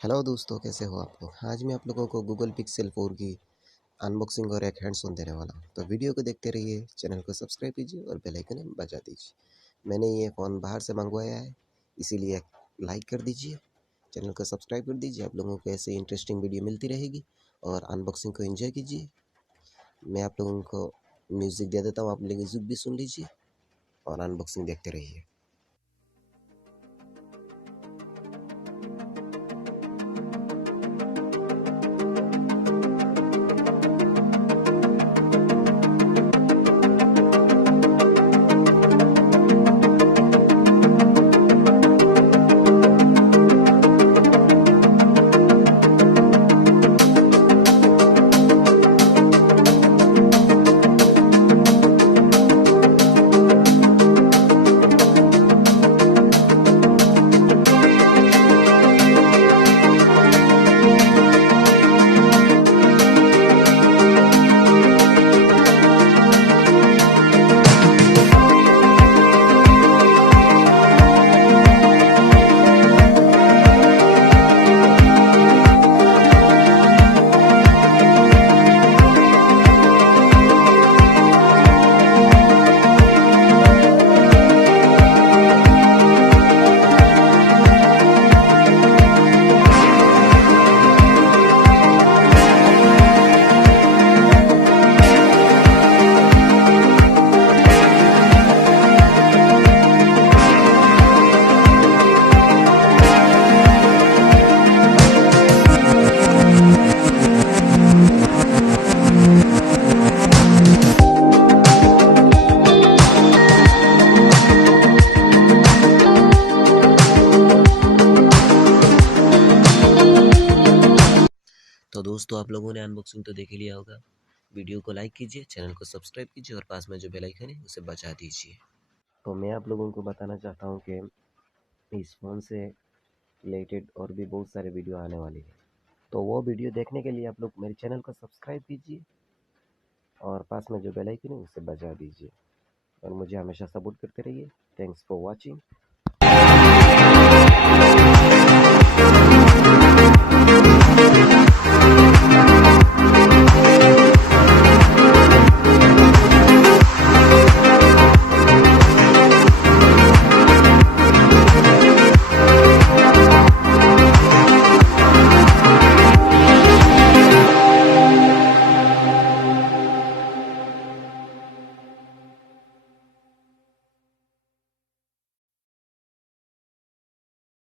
Hello दोस्तों, कैसे हो आप लोग। आज मैं आप लोगों को गूगल पिक्सेल 4 की अनबॉक्सिंग और एक हैंड्स ऑन देने वाला हूँ। तो वीडियो को देखते रहिए, चैनल को सब्सक्राइब कीजिए और बेल आइकन बजा दीजिए। मैंने ये फ़ोन बाहर से मंगवाया है, इसीलिए लाइक कर दीजिए, चैनल को सब्सक्राइब कर दीजिए। आप लोगों को ऐसे इंटरेस्टिंग वीडियो मिलती रहेगी और अनबॉक्सिंग को एंजॉय कीजिए। मैं आप लोगों को म्यूज़िक दे देता हूँ, आप लोग म्यूज़िक भी सुन लीजिए और अनबॉक्सिंग देखते रहिए। तो दोस्तों, आप लोगों ने अनबॉक्सिंग तो देख ही लिया होगा। वीडियो को लाइक कीजिए, चैनल को सब्सक्राइब कीजिए और पास में जो बेल आइकन है उसे बजा दीजिए। तो मैं आप लोगों को बताना चाहता हूँ कि इस फ़ोन से रिलेटेड और भी बहुत सारे वीडियो आने वाली है। तो वो वीडियो देखने के लिए आप लोग मेरे चैनल को सब्सक्राइब कीजिए और पास में जो बेल आइकन है उसे बजा दीजिए और मुझे हमेशा सपोर्ट करते रहिए। Thanks for watching.